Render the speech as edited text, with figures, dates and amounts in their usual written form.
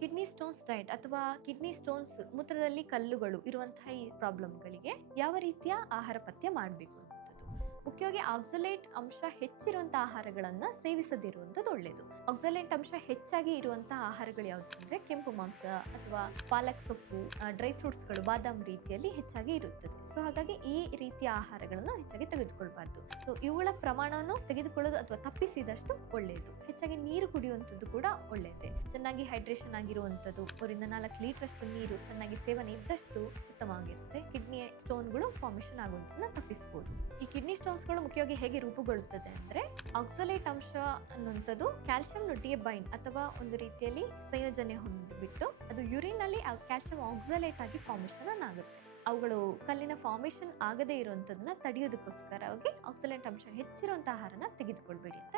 Kidney stones diet ಅಥವಾ kidney stones ಮೂತ್ರದಲ್ಲಿ ಕಲ್ಲುಗಳು ಇರುವಂತಹ ಈ ಪ್ರಾಬ್ಲಮ್ಗಳಿಗೆ ಯಾವ ರೀತಿಯ ಆಹಾರ ಪಥ್ಯ ಮಾಡಬೇಕು ಅನ್ನುವಂಥದ್ದು. ಮುಖ್ಯವಾಗಿ ಆಕ್ಸಲೇಟ್ ಅಂಶ ಹೆಚ್ಚಿರುವಂತಹ ಆಹಾರಗಳನ್ನ ಸೇವಿಸದಿರುವಂಥದ್ದು ಒಳ್ಳೆಯದು. ಆಕ್ಸಲೇಟ್ ಅಂಶ ಹೆಚ್ಚಾಗಿ ಇರುವಂತಹ ಆಹಾರಗಳು ಯಾವುದು ಅಂದ್ರೆ ಕೆಂಪು ಮಾಂಸ ಅಥವಾ ಪಾಲಕ್ ಸೊಪ್ಪು, ಡ್ರೈ ಫ್ರೂಟ್ಸ್ಗಳು, ಬಾದಾಮ್ ರೀತಿಯಲ್ಲಿ ಹೆಚ್ಚಾಗಿ ಇರುತ್ತದೆ. ಸೊ ಹಾಗಾಗಿ ಈ ರೀತಿಯ ಆಹಾರಗಳನ್ನು ಹೆಚ್ಚಾಗಿ ತೆಗೆದುಕೊಳ್ಬಾರ್ದು. ಸೊ ಇವುಗಳ ಪ್ರಮಾಣವನ್ನು ತೆಗೆದುಕೊಳ್ಳೋದು ಅಥವಾ ತಪ್ಪಿಸಿದಷ್ಟು ಒಳ್ಳೆಯದು. ಹೆಚ್ಚಾಗಿ ನೀರು ಕುಡಿಯುವಂಥದ್ದು ಕೂಡ ಒಳ್ಳೆಯದೇ. ಚೆನ್ನಾಗಿ ಹೈಡ್ರೇಷನ್ ಆಗಿರುವಂಥದ್ದು 3-4 ಲೀಟರ್ ಅಷ್ಟು ನೀರು ಚೆನ್ನಾಗಿ ಸೇವನೆ ಇದ್ದಷ್ಟು ಉತ್ತಮವಾಗಿರುತ್ತೆ. ಕಿಡ್ನಿ ಸ್ಟೋನ್ಗಳು ಫಾರ್ಮೇಷನ್ ಆಗುವಂಥದ್ದನ್ನ ತಪ್ಪಿಸಬಹುದು. ಈ ಕಿಡ್ನಿ ಸ್ಟೋನ್ಸ್ಗಳು ಮುಖ್ಯವಾಗಿ ಹೇಗೆ ರೂಪುಗೊಳ್ಳುತ್ತದೆ ಅಂದ್ರೆ ಆಕ್ಸಲೇಟ್ ಅಂಶ ಅನ್ನುವಂಥದ್ದು ಕ್ಯಾಲ್ಸಿಯಂ ನೊಟ್ಟಿಗೆ ಬೈಂಡ್ ಅಥವಾ ಒಂದು ರೀತಿಯಲ್ಲಿ ಸಂಯೋಜನೆ ಹೊಂದಿಬಿಟ್ಟು ಅದು ಯೂರಿನ್ ಅಲ್ಲಿ ಕ್ಯಾಲ್ಸಿಯಂ ಆಕ್ಸಲೇಟ್ ಆಗಿ ಫಾರ್ಮೇಷನ್ ಆಗುತ್ತೆ. ಅವುಗಳು ಕಲ್ಲಿನ ಫಾರ್ಮೇಷನ್ ಆಗದೇ ಇರುವಂಥದ್ದನ್ನ ತಡೆಯೋದಕ್ಕೋಸ್ಕರವಾಗಿ ಆಕ್ಸಲೇಟ್ ಅಂಶ ಹೆಚ್ಚಿರುವಂತಹ ಆಹಾರನ ತೆಗೆದುಕೊಳ್ಬೇಡಿ ಅಂತ